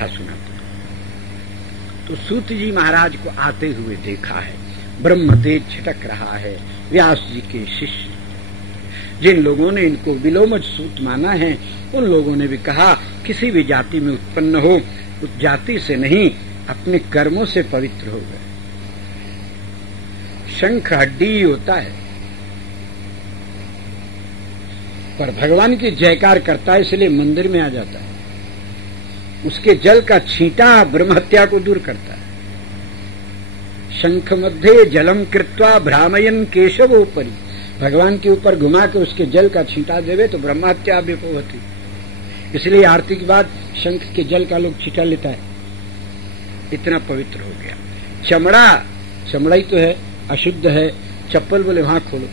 कथा सुनाते। तो सूत जी महाराज को आते हुए देखा है, ब्रह्मतेज छिटक रहा है। व्यास जी के शिष्य जिन लोगों ने इनको विलोमज सूत माना है, उन लोगों ने भी कहा किसी भी जाति में उत्पन्न हो, उस जाति से नहीं, अपने कर्मों से पवित्र हो गए। शंख हड्डी ही होता है, पर भगवान की जयकार करता है, इसलिए मंदिर में आ जाता है। उसके जल का छींटा ब्रह्महत्या को दूर करता है। शंख मध्य जलम कृत्वा भ्रामयन केशवोपरि, भगवान के ऊपर घुमा के उसके जल का छींटा देवे तो ब्रह्महत्या विपोहति। इसलिए आरती के बाद शंख के जल का लोग छींटा लेता है, इतना पवित्र हो गया। चमड़ा ही तो है, अशुद्ध है। चप्पल बोले वहां खोलो,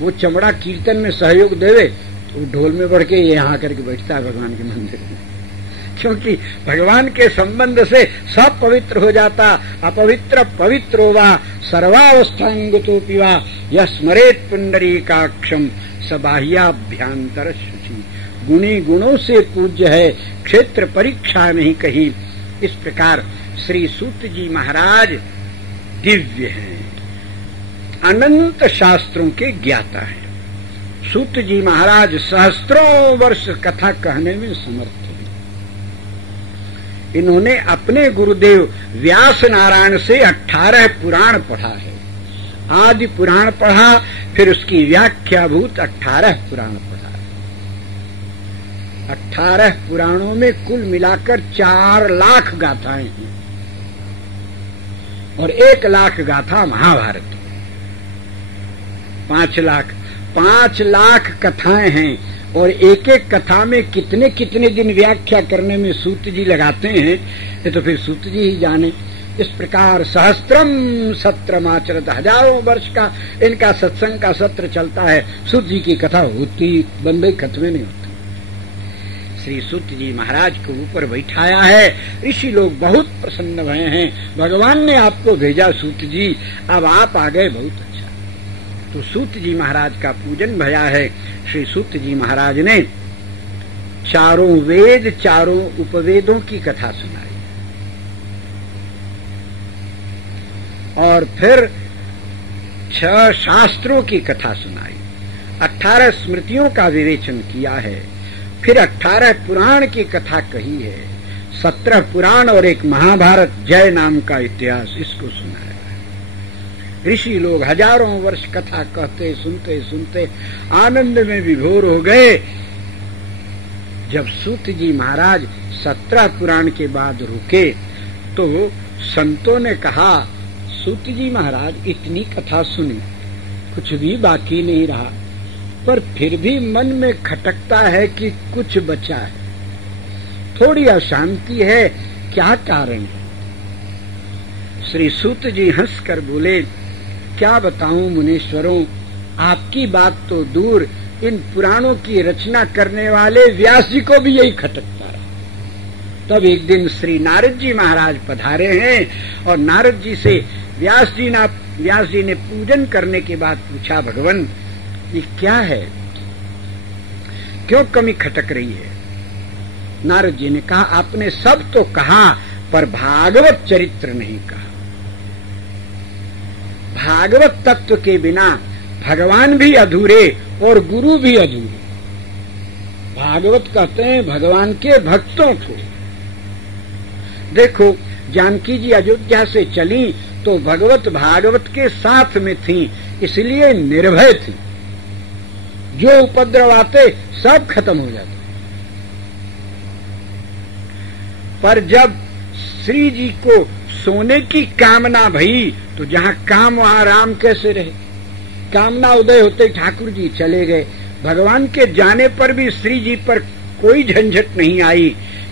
वो चमड़ा कीर्तन में सहयोग देवे तो ढोल में बढ़ के ये यहाँ करके बैठता है भगवान के मंदिर में, क्योंकि भगवान के संबंध से सब पवित्र हो जाता। अपवित्र पवित्रो वा सर्वावस्थांगतोपि वा यः स्मरेत् पुंडरीकाक्षं स बाह्याभ्यंतर शुचि। गुणी गुणों से पूज्य है, क्षेत्र परीक्षा नहीं कही। इस प्रकार श्री सूत जी महाराज दिव्य हैं, अनंत शास्त्रों के ज्ञाता हैं। सूत जी महाराज सहस्त्रों वर्ष कथा कहने में समर्थ हैं। इन्होंने अपने गुरुदेव व्यास नारायण से 18 पुराण पढ़ा है। आदि पुराण पढ़ा, फिर उसकी व्याख्याभूत 18 पुराण पढ़ा है। 18 पुराणों में कुल मिलाकर 4 लाख गाथाएं हैं और 1 लाख गाथा महाभारत। 5 लाख कथाएं हैं और एक एक कथा में कितने कितने दिन व्याख्या करने में सूत जी लगाते हैं, ये तो फिर सूत जी ही जाने। इस प्रकार सहस्त्रम सत्रम आचरत, हजारों वर्ष का इनका सत्संग का सत्र चलता है। सूत जी की कथा होती बंदे खत्म नहीं होती। श्री सूत जी महाराज को ऊपर बैठाया है, ऋषि लोग बहुत प्रसन्न भये हैं। भगवान ने आपको भेजा सूत जी, अब आप आ गए, बहुत अच्छा। तो सूत जी महाराज का पूजन भया है। श्री सूत जी महाराज ने 4 वेद 4 उपवेदों की कथा सुनाई और फिर 6 शास्त्रों की कथा सुनाई, 18 स्मृतियों का विवेचन किया है, फिर 18 पुराण की कथा कही है, 17 पुराण और एक महाभारत जय नाम का इतिहास, इसको सुनाया। ऋषि लोग हजारों वर्ष कथा कहते सुनते सुनते आनंद में विभोर हो गए। जब सूत जी महाराज 17 पुराण के बाद रुके तो संतों ने कहा, सूत जी महाराज इतनी कथा सुनी, कुछ भी बाकी नहीं रहा, पर फिर भी मन में खटकता है कि कुछ बचा है, थोड़ी अशांति है, क्या कारण है? श्री सूत जी हंसकर बोले, क्या बताऊं मुनीश्वरों, आपकी बात तो दूर, इन पुराणों की रचना करने वाले व्यास जी को भी यही खटकता रहा। तब एक दिन श्री नारद जी महाराज पधारे हैं और नारद जी से व्यास जी ने पूजन करने के बाद पूछा, भगवान ये क्या है, क्यों कमी खटक रही है? नारद जी ने कहा, आपने सब तो कहा पर भागवत चरित्र नहीं कहा। भागवत तत्व के बिना भगवान भी अधूरे और गुरु भी अधूरे। भागवत कहते हैं भगवान के भक्तों को। देखो, जानकी जी अयोध्या से चली तो भगवत भागवत के साथ में थी, इसलिए निर्भय थी। जो उपद्रव आते सब खत्म हो जाते। पर जब श्री जी को सोने की कामना भई तो जहां काम वहां राम कैसे रहे? कामना उदय होते ठाकुर जी चले गए। भगवान के जाने पर भी श्री जी पर कोई झंझट नहीं आई,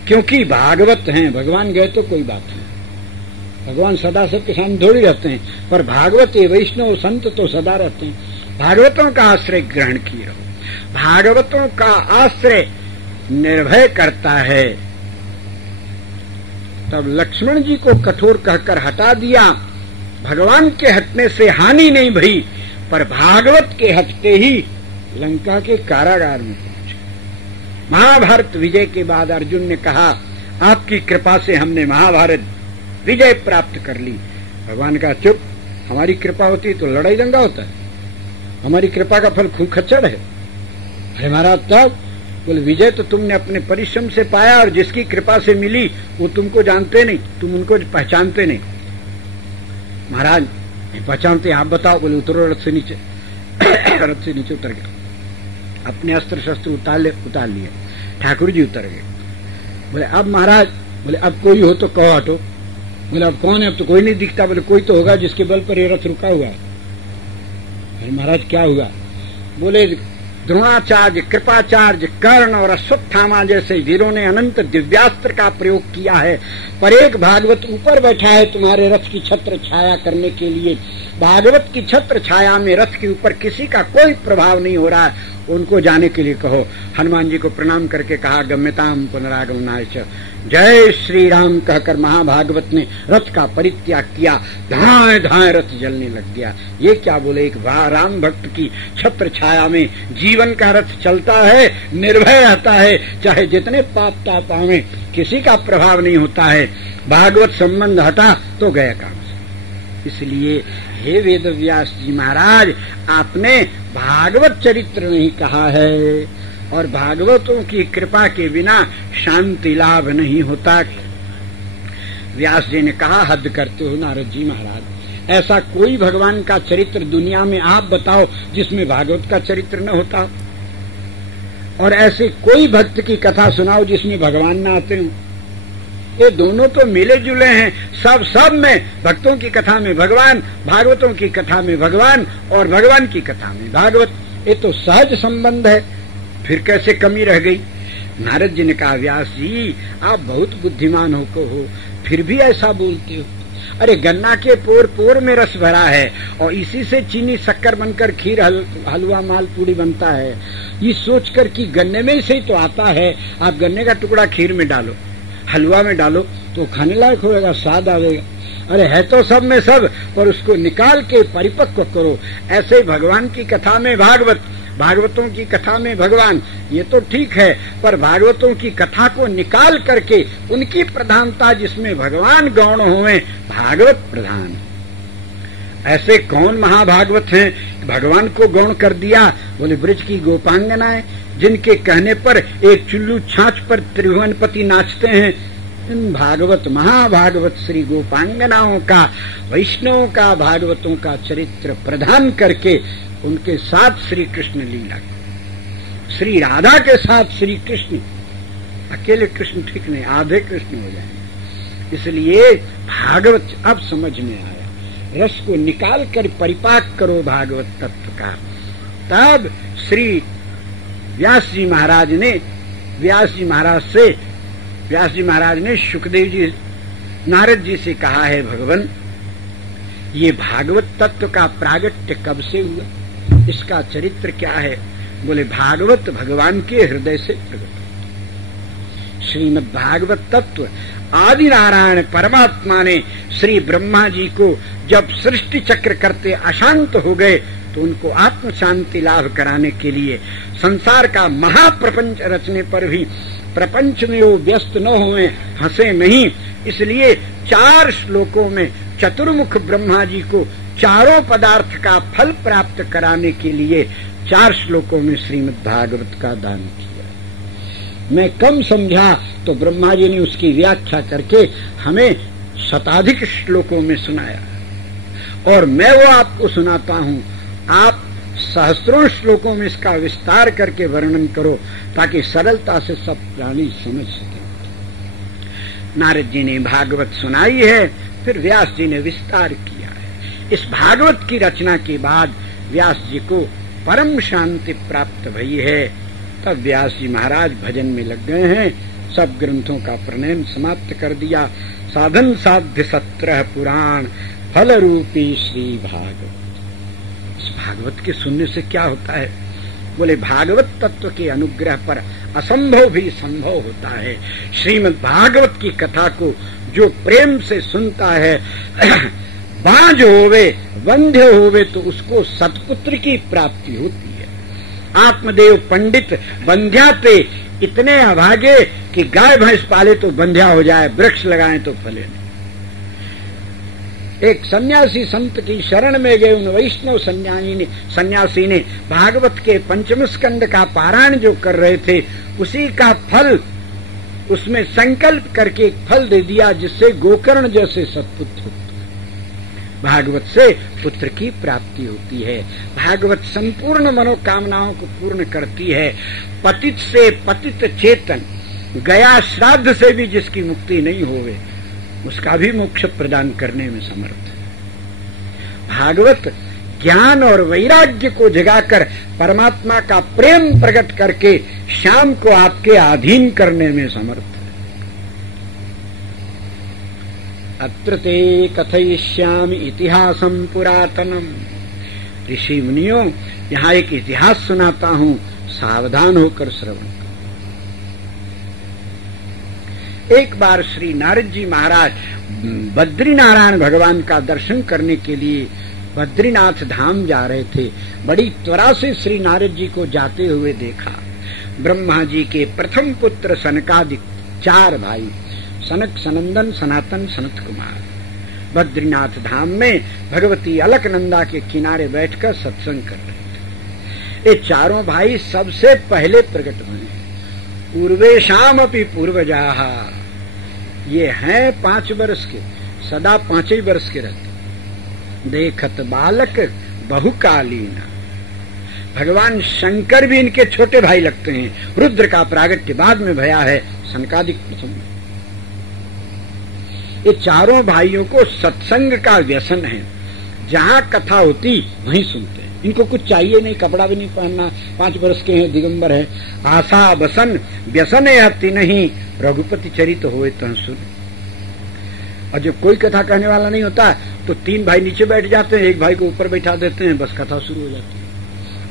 क्योंकि भागवत हैं। भगवान गए तो कोई बात नहीं, भगवान सदा सबके सामने थोड़ी रहते हैं, पर भागवत ये वैष्णव संत तो सदा रहते हैं। भागवतों का आश्रय ग्रहण किए रहो। भागवतों का आश्रय निर्भय करता है। तब लक्ष्मण जी को कठोर कहकर हटा दिया। भगवान के हटने से हानि नहीं भई, पर भागवत के हटते ही लंका के कारागार में पहुंचे। महाभारत विजय के बाद अर्जुन ने कहा, आपकी कृपा से हमने महाभारत विजय प्राप्त कर ली। भगवान का चुप, हमारी कृपा होती तो लड़ाई दंगा होता है, हमारी कृपा का फल खूब खच्चड़ है। अरे महाराज तब बोले विजय तो तुमने अपने परिश्रम से पाया और जिसकी कृपा से मिली वो तुमको जानते नहीं, तुम उनको पहचानते नहीं। महाराज नहीं पहचानते, आप बताओ। बोले उतरो रथ से नीचे। रथ से नीचे उतर गए, अपने अस्त्र शस्त्र उतार लिए, ठाकुर जी उतर गए। बोले अब महाराज, बोले अब कोई हो तो कहो हटो। बोले अब कौन है? अब तो कोई नहीं दिखता। बोले कोई तो होगा जिसके बल पर ये रथ रुका हुआ है। अरे महाराज क्या हुआ? बोले द्रोणाचार्य, कृपाचार्य, कर्ण और अश्वत्थामा जैसे वीरों ने अनंत दिव्यास्त्र का प्रयोग किया है, पर एक भागवत ऊपर बैठा है तुम्हारे रथ की छत्र छाया करने के लिए। भागवत की छत्र छाया में रथ के ऊपर किसी का कोई प्रभाव नहीं हो रहा है, उनको जाने के लिए कहो। हनुमान जी को प्रणाम करके कहा गम्यताम पुनरागमनाय च, जय श्री राम कहकर महाभागवत ने रथ का परित्याग किया। धाए धाए रथ जलने लग गया। ये क्या बोले, एक राम भक्त की छत्र छाया में जीवन का रथ चलता है, निर्भय रहता है, चाहे जितने पाप ताप आवे किसी का प्रभाव नहीं होता है। भागवत संबंध हटा तो गया काम। इसलिए हे वेदव्यास जी महाराज, आपने भागवत चरित्र नहीं कहा है, और भागवतों की कृपा के बिना शांति लाभ नहीं होता। व्यास जी ने कहा हद करते हो नारद जी महाराज, ऐसा कोई भगवान का चरित्र दुनिया में आप बताओ जिसमें भागवत का चरित्र न होता, और ऐसे कोई भक्त की कथा सुनाओ जिसमें भगवान न आते हो। ये दोनों तो मिले जुले हैं, सब में भक्तों की कथा में भगवान, भागवतों की कथा में भगवान और भगवान की कथा में भागवत। ये तो सहज संबंध है, फिर कैसे कमी रह गई? नारद जी ने कहा व्यास जी आप बहुत बुद्धिमान हो फिर भी ऐसा बोलते हो। अरे गन्ना के पोर पोर में रस भरा है और इसी से चीनी शक्कर बनकर खीर हलवा माल पूड़ी बनता है। ये सोचकर कि गन्ने में से ही तो आता है, आप गन्ने का टुकड़ा खीर में डालो, हलवा में डालो तो खाने लायक होगा, स्वाद आवेगा। अरे है तो सब में सब, पर उसको निकाल के परिपक्व करो। ऐसे भगवान की कथा में भागवत, भागवतों की कथा में भगवान, ये तो ठीक है, पर भागवतों की कथा को निकाल करके उनकी प्रधानता जिसमें भगवान गौण होवे, भागवत प्रधान। ऐसे कौन महाभागवत हैं भगवान को गौण कर दिया? बोले ब्रज की गोपांगनाएं, जिनके कहने पर एक चुल्लू छाछ पर त्रिभुवनपति नाचते हैं। इन भागवत महाभागवत श्री गोपांगनाओं का, वैष्णवों का, भागवतों का चरित्र प्रदान करके उनके साथ श्री कृष्ण लीला, श्री राधा के साथ श्री कृष्ण, अकेले कृष्ण ठीक नहीं, आधे कृष्ण हो जाएंगे। इसलिए भागवत अब समझ में आया, रस को निकाल कर परिपाक करो भागवत तत्व का। तब श्री व्यास जी महाराज ने सुखदेव जी नारद जी से कहा है भगवान ये भागवत तत्व का प्रागट्य कब से हुआ, इसका चरित्र क्या है? बोले भागवत भगवान के हृदय से प्रकट। श्रीमद् भागवत तत्व आदि नारायण परमात्मा ने श्री ब्रह्मा जी को जब सृष्टि चक्र करते अशांत हो गए तो उनको आत्म शांति लाभ कराने के लिए संसार का महाप्रपंच रचने पर भी प्रपंच में वो व्यस्त न हुए, हंसे नहीं। इसलिए 4 श्लोकों में चतुर्मुख ब्रह्मा जी को चारों पदार्थ का फल प्राप्त कराने के लिए 4 श्लोकों में श्रीमद् भागवत का दान किया। मैं कम समझा तो ब्रह्मा जी ने उसकी व्याख्या करके हमें शताधिक श्लोकों में सुनाया, और मैं वो आपको सुनाता हूँ। आप सहस्त्रों श्लोकों में इसका विस्तार करके वर्णन करो ताकि सरलता से सब प्राणी समझ सके। नारद जी ने भागवत सुनाई है, फिर व्यास जी ने विस्तार किया है। इस भागवत की रचना के बाद व्यास जी को परम शांति प्राप्त भई है। तब व्यास जी महाराज भजन में लग गए हैं, सब ग्रंथों का प्रणयन समाप्त कर दिया। साधन साध्य 17 पुराण फल रूपी श्री भागवत। इस भागवत के सुनने से क्या होता है? बोले भागवत तत्व के अनुग्रह पर असंभव भी संभव होता है। श्रीमद् भागवत की कथा को जो प्रेम से सुनता है, बांझ होवे वंध्य होवे तो उसको सतपुत्र की प्राप्ति होती है। आत्मदेव पंडित बंध्या पे इतने अभागे कि गाय भैंस पाले तो बंध्या हो जाए, वृक्ष लगाएं तो फले नहीं। एक सन्यासी संत की शरण में गए उन वैष्णव सन्यासी ने भागवत के पंचम स्कंद का पारायण जो कर रहे थे उसी का फल उसमें संकल्प करके एक फल दे दिया जिससे गोकर्ण जैसे सत्पुत्र भागवत से पुत्र की प्राप्ति होती है। भागवत संपूर्ण मनोकामनाओं को पूर्ण करती है। पतित से पतित चेतन गया श्राद्ध से भी जिसकी मुक्ति नहीं होवे उसका भी मोक्ष प्रदान करने में समर्थ है। भागवत ज्ञान और वैराग्य को जगाकर परमात्मा का प्रेम प्रकट करके श्याम को आपके अधीन करने में समर्थ है। अत्र ते कथयिष्यामि इतिहासं पुरातनम। ऋषि मुनियों, यहाँ एक इतिहास सुनाता हूं, सावधान होकर श्रवण करो। एक बार श्री नारद जी महाराज बद्रीनारायण भगवान का दर्शन करने के लिए बद्रीनाथ धाम जा रहे थे। बड़ी त्वरा से श्री नारद जी को जाते हुए देखा। ब्रह्मा जी के प्रथम पुत्र सनकादिक 4 भाई सनक, सनंदन, सनातन, सनत कुमार बद्रीनाथ धाम में भगवती अलकनंदा के किनारे बैठकर सत्संग कर रहे थे। ये चारों भाई सबसे पहले प्रकट हुए। पूर्वेशाम अपि पूर्वजाः, ये हैं 5 वर्ष के, सदा 5 ही वर्ष के रहते। देखत बालक बहुकालीन। भगवान शंकर भी इनके छोटे भाई लगते हैं। रुद्र का प्रागट्य बाद में भया है, सनकादिक प्रथम। ये चारों भाइयों को सत्संग का व्यसन है। जहां कथा होती वहीं सुनते हैं। इनको कुछ चाहिए नहीं, कपड़ा भी नहीं पहनना, 5 वर्ष के हैं, दिगंबर है। आशा बसन व्यसन हती नहीं, रघुपति चरित होए तह सुन। और जब कोई कथा कहने वाला नहीं होता तो 3 भाई नीचे बैठ जाते हैं, एक भाई को ऊपर बैठा देते हैं, बस कथा शुरू हो जाती है।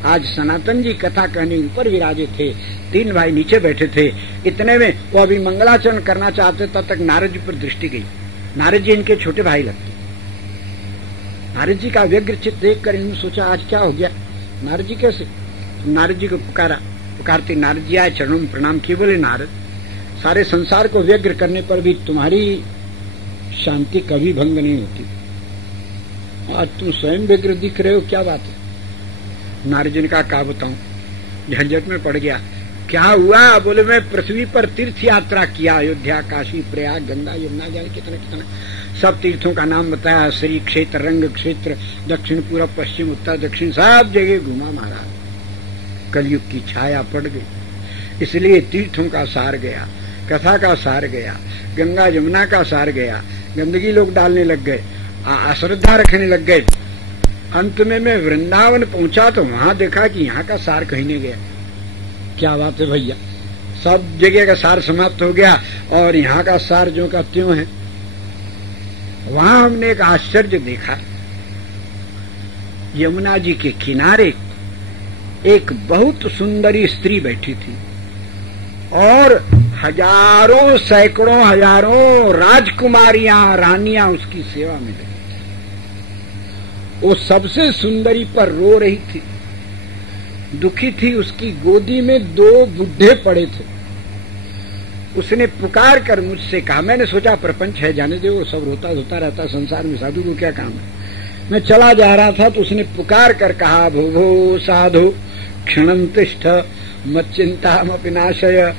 आज सनातन जी कथा कहने ऊपर विराजे थे, 3 भाई नीचे बैठे थे। इतने में वो अभी मंगलाचरण करना चाहते, तब तक नारद जी पर दृष्टि गई। नारद जी इनके छोटे भाई लगते। नारद जी का व्यग्र चित्त देखकर इन्होंने सोचा आज क्या हो गया, नारद जी कैसे। नारद जी को पुकारते नारद जी आए, चरणों में प्रणाम किए, बोले नारद, सारे संसार को व्यग्र करने पर भी तुम्हारी शांति कभी भंग नहीं होती। आज तुम स्वयं व्यग्र दिख रहे हो, क्या बात है। नारद जी ने कहा क्या बताऊं, झंझट में पड़ गया। क्या हुआ? बोले मैं पृथ्वी पर तीर्थ यात्रा किया, अयोध्या, काशी, प्रयाग, गंगा, यमुना, जाने कितना सब तीर्थों का नाम बताया। श्री क्षेत्र, रंग क्षेत्र, दक्षिण, पूर्व, पश्चिम, उत्तर, दक्षिण सब जगह घूमा महाराज। कलयुग की छाया पड़ गई, इसलिए तीर्थों का सार गया, कथा का सार गया, गंगा यमुना का सार गया। गंदगी लोग डालने लग गए, अश्रद्धा रखने लग गए। अंत में मैं वृंदावन पहुंचा तो वहां देखा कि यहाँ का सार कहीं नहीं गया। क्या बात है भैया, सब जगह का सार समाप्त हो गया और यहाँ का सार जो का त्यों है। वहां हमने एक आश्चर्य देखा। यमुना जी के किनारे एक बहुत सुंदरी स्त्री बैठी थी और हजारों, सैकड़ों, हजारों राजकुमारियां, रानियां उसकी सेवा में लगी। वो सबसे सुंदरी पर रो रही थी, दुखी थी। उसकी गोदी में 2 बुढ़े पड़े थे। उसने पुकार कर मुझसे कहा, मैंने सोचा प्रपंच है, जाने दो, सब रोता धोता रहता संसार में, साधु को क्या काम है। मैं चला जा रहा था तो उसने पुकार कर कहा, भो भो साधु क्षणं तिष्ठ मच्चिंतामपि नाशय।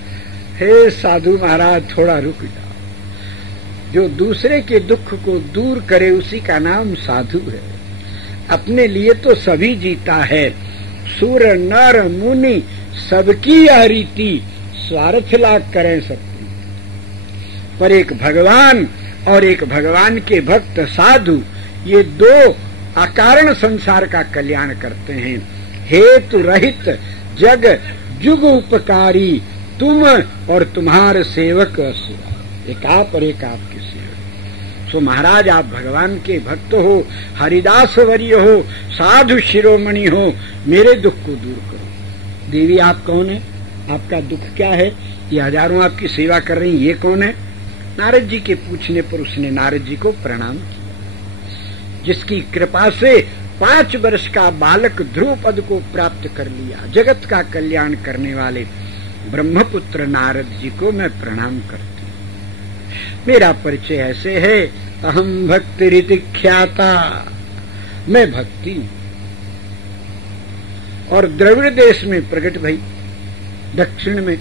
हे साधु महाराज, थोड़ा रुक जाओ। जो दूसरे के दुख को दूर करे उसी का नाम साधु है। अपने लिए तो सभी जीता है, सुर नर मुनि सबकी यह रीति, स्वार्थ लाग करें सबकी। पर एक भगवान और एक भगवान के भक्त साधु, ये 2 अकारण संसार का कल्याण करते हैं। हेतु रहित जग जुग उपकारी, तुम और तुम्हारे सेवक असुरा। एक आप और एक आपके सेवक। सो महाराज, आप भगवान के भक्त हो, हरिदास वर्य हो, साधु शिरोमणि हो, मेरे दुख को दूर करो। देवी आप कौन है, आपका दुख क्या है, ये हजारों आपकी सेवा कर रही, ये कौन है। नारद जी के पूछने पर उसने नारद जी को प्रणाम किया, जिसकी कृपा से 5 वर्ष का बालक ध्रुव पद को प्राप्त कर लिया। जगत का कल्याण करने वाले ब्रह्मपुत्र नारद जी को मैं प्रणाम करती हूँ। मेरा परिचय ऐसे है, अहम भक्ति रीति ख्याता, मैं भक्ति हूं और द्रविड़ देश में प्रकट भई, दक्षिण में।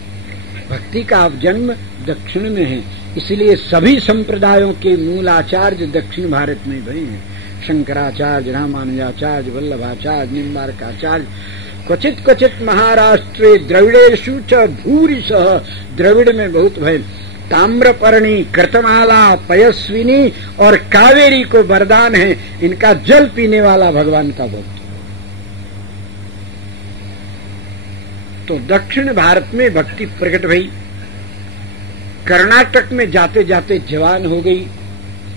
भक्ति का जन्म दक्षिण में है, इसलिए सभी संप्रदायों के मूल आचार्य दक्षिण भारत में भई हैं। शंकराचार्य, रामानुजाचार्य, वल्लभाचार्य, निम्बारकाचार्य, क्वचित क्वचित महाराष्ट्रे द्रविड़ेषु च भूरिशः, द्रविड़ में बहुत भय। ताम्रपर्णी, कृतमाला, पयस्विनी और कावेरी को वरदान है, इनका जल पीने वाला भगवान का भक्त। तो दक्षिण भारत में भक्ति प्रकट भई, कर्नाटक में जाते जाते जवान हो गई,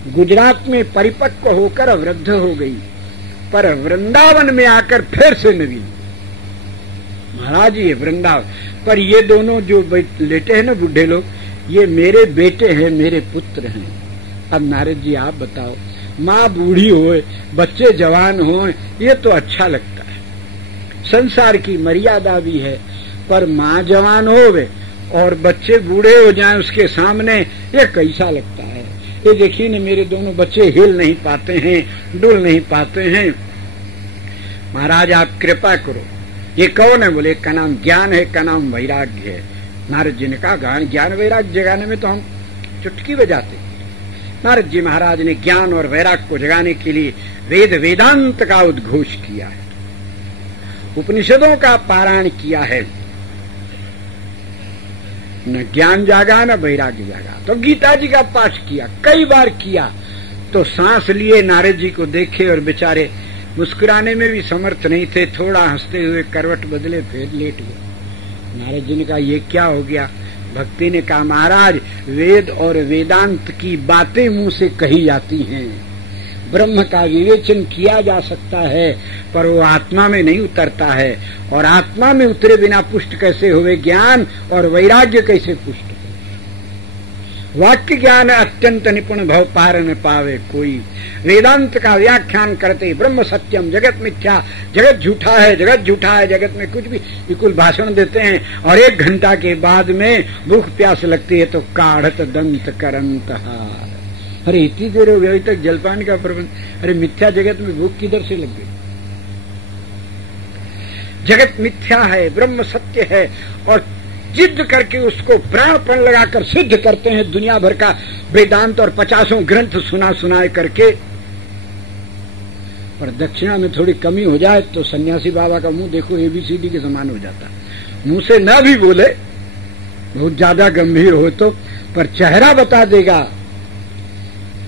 गुजरात में परिपक्व होकर वृद्ध हो गई, पर वृंदावन में आकर फिर से नवीन। महाराज ये वृंदावन, पर ये दोनों जो लेटे हैं ना बुढ़े लोग, ये मेरे बेटे हैं, मेरे पुत्र हैं। अब नारद जी आप बताओ, माँ बूढ़ी होए, बच्चे जवान होए, ये तो अच्छा लगता है, संसार की मर्यादा भी है, पर माँ जवान होवे और बच्चे बूढ़े हो जाएं उसके सामने, ये कैसा लगता है। ये देखिए न, मेरे दोनों बच्चे हिल नहीं पाते हैं, डुल नहीं पाते हैं। महाराज आप कृपा करो। ये कौन है? बोले का नाम ज्ञान है, का नाम वैराग्य है। नारद जी ने कहा ज्ञान वैराग्य जगाने में तो हम चुटकी बजाते। नारद जी महाराज ने ज्ञान और वैराग्य को जगाने के लिए वेद वेदांत का उद्घोष किया है, उपनिषदों का पारायण किया है। न ज्ञान जागा न वैराग्य जागा। तो गीता जी का पाठ किया, कई बार किया। तो सांस लिए नारद जी को देखे और बेचारे मुस्कुराने में भी समर्थ नहीं थे, थोड़ा हंसते हुए करवट बदले, फिर लेट गए। नारद जी ने कहा ये क्या हो गया? भक्ति ने कहा महाराज वेद और वेदांत की बातें मुंह से कही जाती हैं, ब्रह्म का विवेचन किया जा सकता है, पर वो आत्मा में नहीं उतरता है, और आत्मा में उतरे बिना पुष्ट कैसे हुए ज्ञान, और वैराग्य कैसे पुष्ट हो? वाक्य ज्ञान अत्यंत निपुण भव पार न पावे कोई। वेदांत का व्याख्यान करते ब्रह्म सत्यम जगत मिथ्या, जगत झूठा है, जगत झूठा है, जगत में कुछ भी बिल्कुल भाषण देते हैं, और 1 घंटा के बाद में भूख प्यास लगती है तो काढ़त दंत करंत हार। अरे इतनी देर हो गई, अभी तक जलपान का प्रबंध। अरे मिथ्या जगत में भूख किधर से लग गई? जगत मिथ्या है, ब्रह्म सत्य है, और जिद करके उसको प्राणपण लगाकर सिद्ध करते हैं दुनिया भर का वेदांत और 50 ग्रंथ सुनाए करके। पर दक्षिणा में थोड़ी कमी हो जाए तो सन्यासी बाबा का मुंह देखो ABCD के समान हो जाता। मुंह से न भी बोले, बहुत ज्यादा गंभीर हो तो, पर चेहरा बता देगा।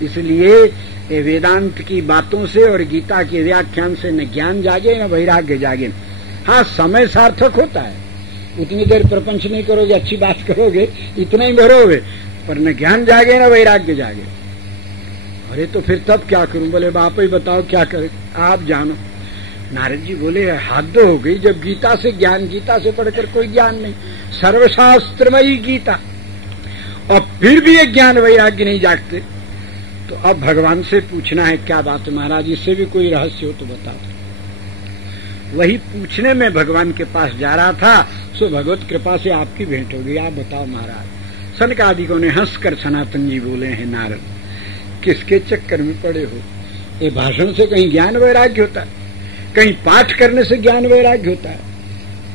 इसलिए वेदांत की बातों से और गीता के व्याख्यान से न ज्ञान जागे न वैराग्य जागे। हाँ, समय सार्थक होता है, उतनी देर प्रपंच नहीं करोगे, अच्छी बात करोगे, इतना ही भरोगे, पर न ज्ञान जागे न वैराग्य जागे। अरे तो फिर तब क्या करूं? बोले बाप ही बताओ क्या करे, आप जानो। नारद जी बोले हद हो गई, जब गीता से ज्ञान, गीता से पढ़कर कोई ज्ञान नहीं, सर्वशास्त्रमयी गीता, और फिर भी एक ज्ञान वैराग्य नहीं जागते। तो अब भगवान से पूछना है क्या बात है महाराज, इससे भी कोई रहस्य हो तो बताओ। वही पूछने में भगवान के पास जा रहा था, सो भगवत कृपा से आपकी भेंट हो गई। आप बताओ महाराज। सनकादिकों ने हंसकर सनातन जी बोले हैं नारद, किसके चक्कर में पड़े हो? ये भाषण से कहीं ज्ञान वैराग्य होता है, कहीं पाठ करने से ज्ञान वैराग्य होता है।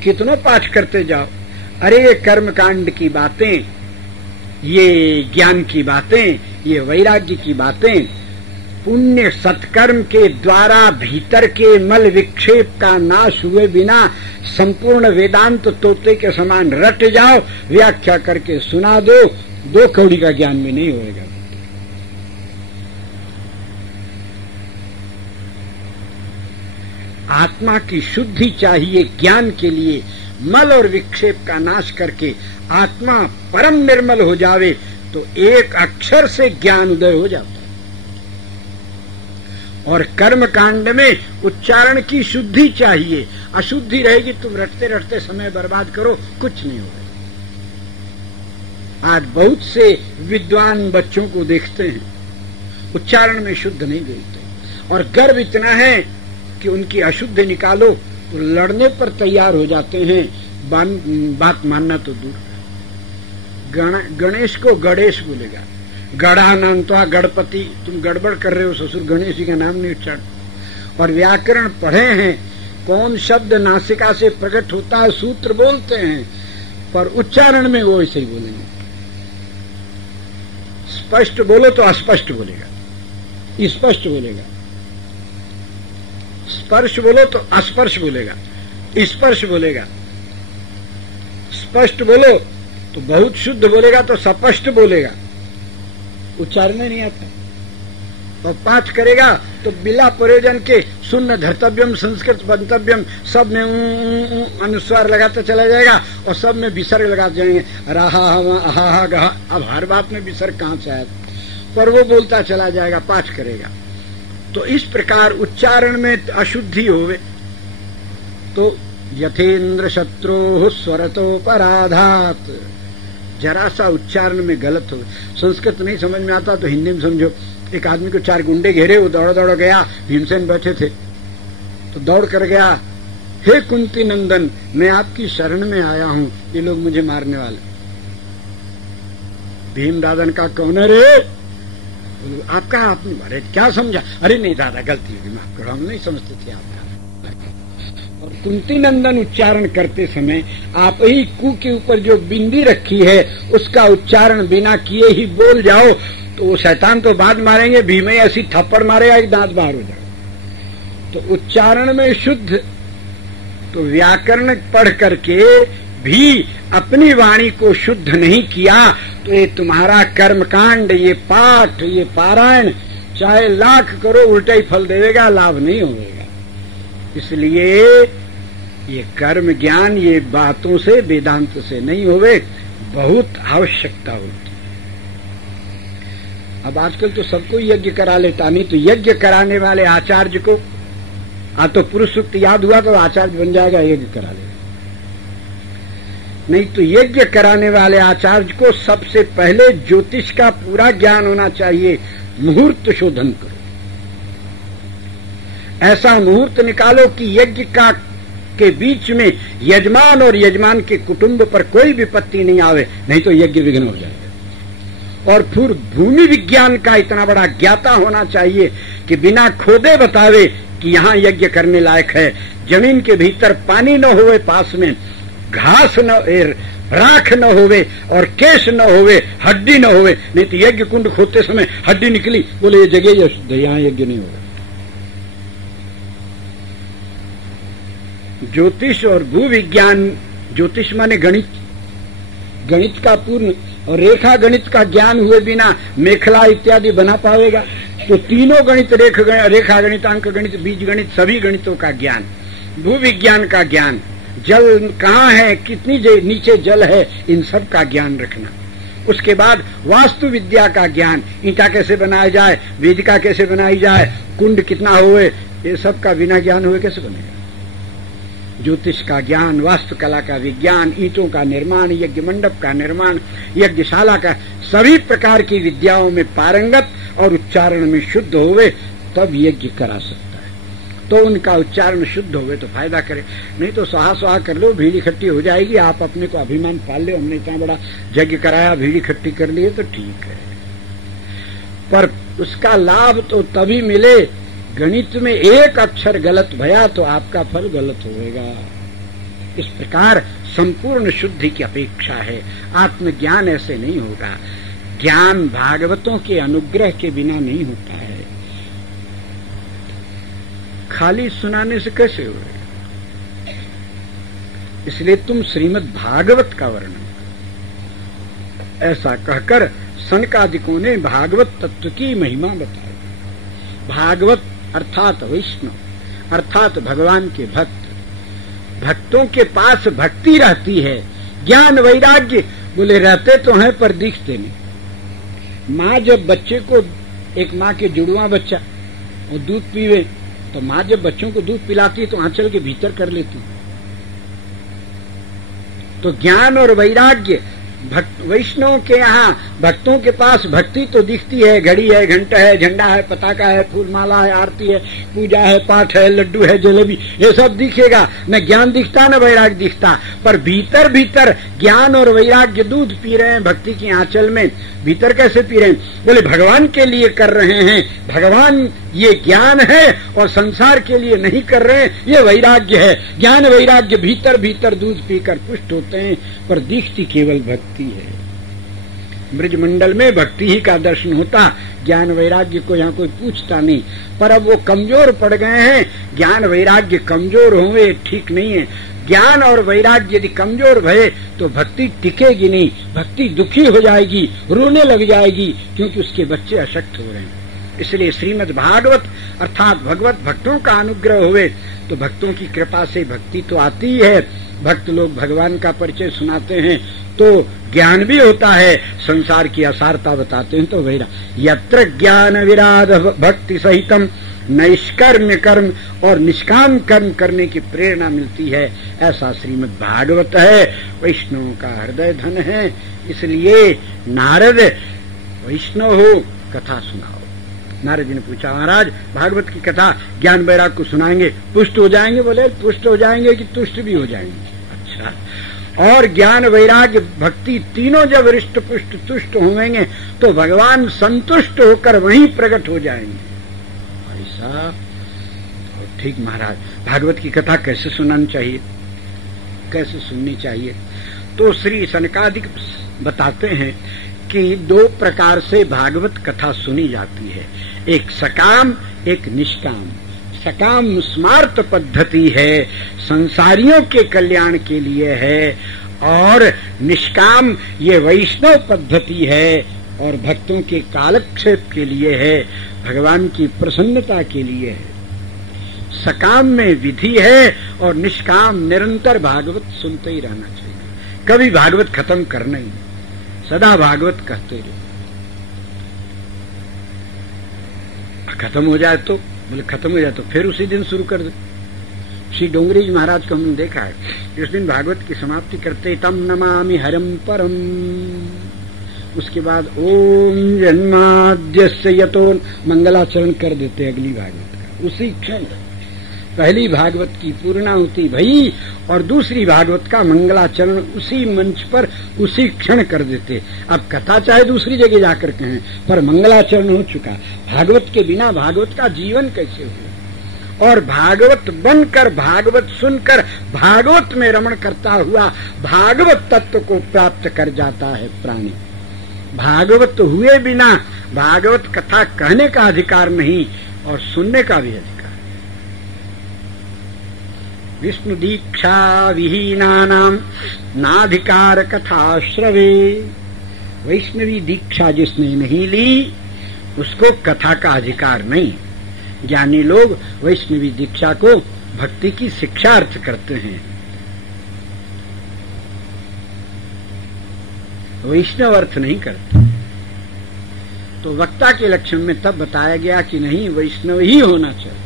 कितना पाठ करते जाओ। अरे ये कर्म कांड की बातें, ये ज्ञान की बातें, ये वैराग्य की बातें, पुण्य सत्कर्म के द्वारा भीतर के मल विक्षेप का नाश हुए बिना संपूर्ण वेदांत तोते के समान रट जाओ, व्याख्या करके सुना दो, 2 कौड़ी का ज्ञान में नहीं होएगा। आत्मा की शुद्धि चाहिए ज्ञान के लिए। मल और विक्षेप का नाश करके आत्मा परम निर्मल हो जावे तो एक अक्षर से ज्ञान उदय हो जाता है। और कर्म कांड में उच्चारण की शुद्धि चाहिए, अशुद्धि रहेगी तुम रटते रटते समय बर्बाद करो, कुछ नहीं होगा। आज बहुत से विद्वान बच्चों को देखते हैं उच्चारण में शुद्ध नहीं बोलते, और गर्व इतना है कि उनकी अशुद्ध निकालो तो लड़ने पर तैयार हो जाते हैं बात मानना तो दूर। गणेश को गणेश बोलेगा, गणानंत्वा गणपति, तुम गड़बड़ कर रहे हो ससुर, गणेश जी का नाम नहीं उच्चारण। और व्याकरण पढ़े हैं, कौन शब्द नासिका से प्रकट होता है सूत्र बोलते हैं, पर उच्चारण में वो ऐसे ही बोलेंगे। स्पष्ट बोलो तो अस्पष्ट बोलेगा, स्पष्ट बोलेगा। स्पर्श बोलो तो अस्पर्श बोलेगा, स्पर्श बोलेगा। स्पष्ट बोलो तो बहुत शुद्ध बोलेगा, तो स्पष्ट बोलेगा, उच्चारण नहीं आता। और 5 करेगा तो बिना प्रयोजन के शून्य धर्तव्यम संस्कृत बंतव्यम सब में अनुस्वार लगाता चला जाएगा और सब में विसर्ग लगाते जाएंगे, राहा हा गहा। अब हर बात में विसर्ग कहां से आया, पर वो बोलता चला जाएगा, 5 करेगा। तो इस प्रकार उच्चारण में अशुद्धि होवे तो यथेन्द्र शत्रु स्वरतोपराधात, जरा सा उच्चारण में गलत हो। संस्कृत नहीं समझ में आता तो हिंदी में समझो। एक आदमी को 4 गुंडे घेरे, वो दौड़ दौड़ गया, भीमसेन बैठे थे तो दौड़ कर गया, हे कुंती नंदन मैं आपकी शरण में आया हूं, ये लोग मुझे मारने वाले। भीम दादन का कौन है रे? आपका आपने मारे, क्या समझा? अरे नहीं दादा गलती होगी, माफ करो, हम नहीं समझते थे आपका। और कुंती नंदन उच्चारण करते समय आप ही कु के ऊपर जो बिंदी रखी है उसका उच्चारण बिना किए ही बोल जाओ तो वो शैतान तो बाद मारेंगे, भीम ऐसी थप्पड़ मारेगा एक दांत बाहर हो जाएगा। तो उच्चारण में शुद्ध, तो व्याकरण पढ़ करके भी अपनी वाणी को शुद्ध नहीं किया तो ये तुम्हारा कर्मकांड, ये पाठ, ये पारायण चाहे लाख करो उल्टा ही फल देगा, लाभ नहीं होगा। इसलिए ये कर्म ज्ञान ये बातों से वेदांत से नहीं होवे, बहुत आवश्यकता होती। अब आजकल तो सबको यज्ञ करा लेता, नहीं तो यज्ञ कराने वाले आचार्य को तो पुरुष सूक्त याद हुआ तो आचार्य बन जाएगा, यज्ञ करा लेगा। नहीं तो यज्ञ कराने वाले आचार्य को सबसे पहले ज्योतिष का पूरा ज्ञान होना चाहिए। मुहूर्त शोधन करो, ऐसा मुहूर्त निकालो कि यज्ञ का के बीच में यजमान और यजमान के कुटुंब पर कोई विपत्ति नहीं आवे, नहीं तो यज्ञ विघ्न हो जाएगा। और फिर भूमि विज्ञान का इतना बड़ा ज्ञाता होना चाहिए कि बिना खोदे बतावे कि यहाँ यज्ञ करने लायक है। जमीन के भीतर पानी न होवे, पास में घास न, राख न होवे और केश न होवे, हड्डी न होवे, नहीं तो यज्ञ कुंड खोदते समय हड्डी निकली, बोले ये जगह अशुद्ध है, यहाँ यज्ञ नहीं होगा। ज्योतिष और भू विज्ञान, ज्योतिष माने गणित, गणित का पूर्ण और रेखा गणित का ज्ञान हुए बिना मेखला इत्यादि बना पाएगा। तो तीनों गणित, रेखा गणित, अंक गणित, बीज गणित, सभी गणितों का ज्ञान, भू विज्ञान का ज्ञान, जल कहाँ है, कितनी नीचे जल है, इन सब का ज्ञान रखना। उसके बाद वास्तु विद्या का ज्ञान, ईंटा कैसे बनाया जाए, वेदिका कैसे बनाई जाए, कुंड कितना हुए, ये सब का बिना ज्ञान हुए कैसे बनेगा। ज्योतिष का ज्ञान, वास्तुकला का विज्ञान, ईंटों का निर्माण, यज्ञ मंडप का निर्माण, यज्ञशाला का, सभी प्रकार की विद्याओं में पारंगत और उच्चारण में शुद्ध होवे तब यज्ञ करा सकता है। तो उनका उच्चारण शुद्ध होवे तो फायदा करे, नहीं तो स्वाहा स्वाहा कर लो, भीड़ इकट्ठी हो जाएगी, आप अपने को अभिमान पाल लो, हमने इतना बड़ा यज्ञ कराया, भीड़ इकट्ठी कर लिए तो ठीक है, पर उसका लाभ तो तभी मिले, गणित में एक अक्षर गलत भया तो आपका फल गलत होगा। इस प्रकार संपूर्ण शुद्धि की अपेक्षा है। आत्मज्ञान ऐसे नहीं होगा, ज्ञान भागवतों के अनुग्रह के बिना नहीं होता है, खाली सुनाने से कैसे होगा। इसलिए तुम श्रीमद् भागवत का वर्णन, ऐसा कहकर सनकादिकों ने भागवत तत्व की महिमा बताई। भागवत अर्थात वैष्णव, अर्थात भगवान के भक्त, भक्तों के पास भक्ति रहती है, ज्ञान वैराग्य बोले रहते तो हैं पर दिखते नहीं। माँ जब बच्चे को, एक माँ के जुड़वा बच्चा वो दूध पीवे तो माँ जब बच्चों को दूध पिलाती है तो आंचल के भीतर कर लेती। तो ज्ञान और वैराग्य वैष्णव के यहाँ भक्तों के पास भक्ति तो दिखती है, घड़ी है, घंटा है, झंडा है, पताका है, फूलमाला है, आरती है, पूजा है, पाठ है, लड्डू है, जलेबी, ये सब दिखेगा। न ज्ञान दिखता न वैराग्य दिखता, पर भीतर भीतर ज्ञान और वैराग्य दूध पी रहे हैं भक्ति की आंचल में। भीतर कैसे पी रहे हैं? बोले भगवान के लिए कर रहे हैं, भगवान ये ज्ञान है, और संसार के लिए नहीं कर रहे हैं, ये वैराग्य है। ज्ञान वैराग्य भीतर भीतर दूध पीकर पुष्ट होते हैं, पर दिखती केवल भक्ति है। ब्रजमंडल में भक्ति ही का दर्शन होता, ज्ञान वैराग्य को यहाँ कोई पूछता नहीं। पर अब वो कमजोर पड़ गए हैं। ज्ञान वैराग्य कमजोर हुए ठीक नहीं है। ज्ञान और वैराग्य यदि कमजोर भये तो भक्ति टिकेगी नहीं, भक्ति दुखी हो जाएगी, रोने लग जाएगी, क्योंकि उसके बच्चे अशक्त हो रहे हैं। इसलिए श्रीमद् भागवत अर्थात भगवत भक्तों का अनुग्रह हुए तो भक्तों की कृपा से भक्ति तो आती है। भक्त लोग भगवान का परिचय सुनाते हैं तो ज्ञान भी होता है, संसार की असारता बताते हैं तो वैरा यत्र ज्ञान विराध भक्ति सहितम नैष्कर्म्य कर्म और निष्काम कर्म करने की प्रेरणा मिलती है। ऐसा श्रीमद् भागवत है, वैष्णव का हृदय धन है। इसलिए नारद वैष्णव हो, कथा सुनाओ। नारद जी ने पूछा, महाराज भागवत की कथा ज्ञान वैराग को सुनाएंगे, पुष्ट हो जाएंगे? बोले पुष्ट हो जाएंगे कि तुष्ट भी हो जाएंगे। अच्छा, और ज्ञान वैराग्य भक्ति तीनों जब हृष्ट पुष्ट तुष्ट होंगे तो भगवान संतुष्ट होकर वहीं प्रकट हो जाएंगे। ऐसा ठीक महाराज, भागवत की कथा कैसे सुनानी चाहिए, कैसे सुननी चाहिए? तो श्री सनकादिक बताते हैं कि दो प्रकार से भागवत कथा सुनी जाती है, एक सकाम एक निष्काम। सकाम स्मार्त पद्धति है, संसारियों के कल्याण के लिए है, और निष्काम ये वैष्णव पद्धति है और भक्तों के कालक्षेप के लिए है, भगवान की प्रसन्नता के लिए है। सकाम में विधि है और निष्काम निरंतर भागवत सुनते ही रहना चाहिए, कभी भागवत खत्म करना ही नहीं, सदा भागवत कहते रहे। खत्म हो जाए तो बोले खत्म हो जाए तो फिर उसी दिन शुरू कर दे। श्री डोंगरी जी महाराज को हमने देखा है, जिस दिन भागवत की समाप्ति करते तम नमामि हरम परम, उसके बाद ओम जन्माद्यस्य यतो मंगलाचरण कर देते अगली भागवत का उसी क्षण। पहली भागवत की पूर्णाहुति भई और दूसरी भागवत का मंगलाचरण उसी मंच पर उसी क्षण कर देते। अब कथा चाहे दूसरी जगह जाकर कहें, पर मंगलाचरण हो चुका। भागवत के बिना भागवत का जीवन कैसे हो? और भागवत बनकर भागवत सुनकर भागवत में रमण करता हुआ भागवत तत्व को प्राप्त कर जाता है प्राणी। भागवत हुए बिना भागवत कथा कहने का अधिकार नहीं और सुनने का भी अधिकार। विष्णु दीक्षा विहीनानाम नाधिकार कथा श्रवे। वैष्णवी दीक्षा जिसने नहीं ली उसको कथा का अधिकार नहीं। ज्ञानी लोग वैष्णवी दीक्षा को भक्ति की शिक्षा अर्थ करते हैं, वैष्णव अर्थ नहीं करते। तो वक्ता के लक्षण में तब बताया गया कि नहीं, वैष्णव ही होना चाहिए।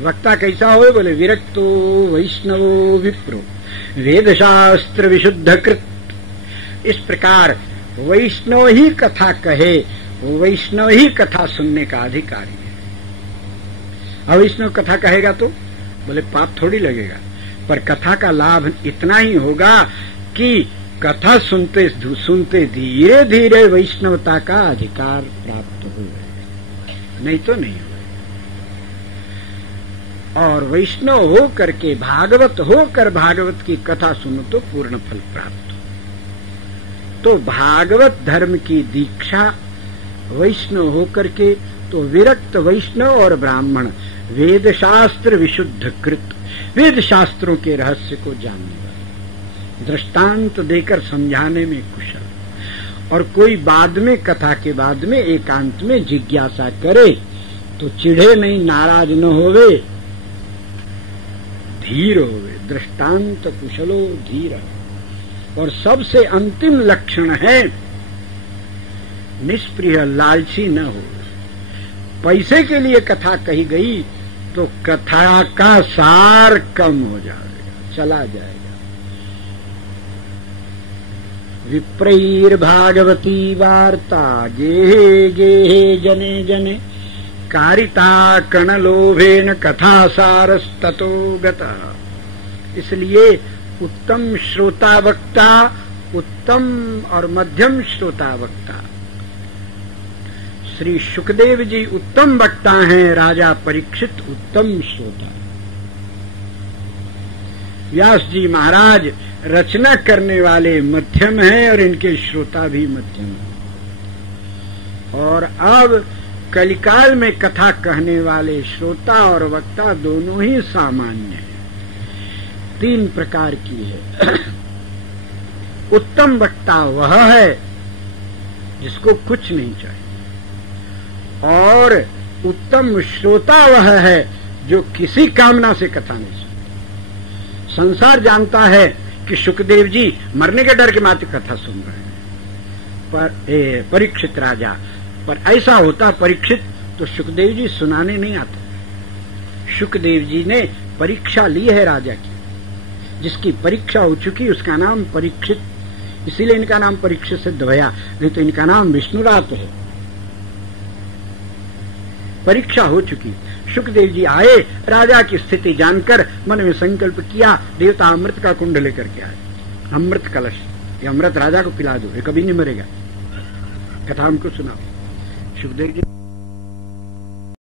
वक्ता कैसा हो? बोले विरक्तो वैष्णवो विप्रो वेद शास्त्र विशुद्ध कृत। इस प्रकार वैष्णव ही कथा कहे, वैष्णव ही कथा सुनने का अधिकारी है। अवैष्णव कथा कहेगा तो बोले पाप थोड़ी लगेगा, पर कथा का लाभ इतना ही होगा कि कथा सुनते सुनते धीरे धीरे वैष्णवता का अधिकार प्राप्त हो, नहीं तो नहीं हो। और वैष्णव हो करके भागवत होकर भागवत की कथा सुनो तो पूर्ण फल प्राप्त हो। तो भागवत धर्म की दीक्षा वैष्णव होकर के तो विरक्त वैष्णव और ब्राह्मण वेद शास्त्र विशुद्ध कृत, वेद शास्त्रों के रहस्य को जानने वाले, दृष्टांत देकर समझाने में कुशल। और कोई बाद में कथा के बाद में एकांत में जिज्ञासा करे तो चिढ़े नहीं, नाराज न होवे, धीर होवे। दृष्टांत कुशलो धीर। और सबसे अंतिम लक्षण है निष्प्रिय, लालची न हो। पैसे के लिए कथा कही गई तो कथा का सार कम हो जाएगा, चला जाएगा। विप्रैर्भागवती वार्ता गेहे गेहे जने जने कारिता कणलोभेन कथासारस्ततो गतः। इसलिए उत्तम श्रोता वक्ता, उत्तम और मध्यम श्रोता वक्ता। श्री शुकदेव जी उत्तम वक्ता हैं, राजा परीक्षित उत्तम श्रोता। व्यास जी महाराज रचना करने वाले मध्यम हैं और इनके श्रोता भी मध्यम हैं। और अब कलिकाल में कथा कहने वाले श्रोता और वक्ता दोनों ही सामान्य हैं। 3 प्रकार की है। उत्तम वक्ता वह है जिसको कुछ नहीं चाहिए, और उत्तम श्रोता वह है जो किसी कामना से कथा नहीं सुनता। संसार जानता है कि शुकदेव जी मरने के डर के मारे कथा सुन रहे हैं, पर परीक्षित राजा, पर ऐसा होता परीक्षित तो शुकदेव जी सुनाने नहीं आते। शुकदेव जी ने परीक्षा ली है राजा की, जिसकी परीक्षा हो चुकी उसका नाम परीक्षित, इसीलिए इनका नाम परीक्षित सिद्ध भया, नहीं तो इनका नाम विष्णुरात है। परीक्षा हो चुकी। शुकदेव जी आए, राजा की स्थिति जानकर मन में संकल्प किया, देवता अमृत का कुंड लेकर के आए, अमृत कलश, ये अमृत राजा को पिला दो, ये कभी नहीं मरेगा, कथा हमको सुनाओ। शुकदेव जी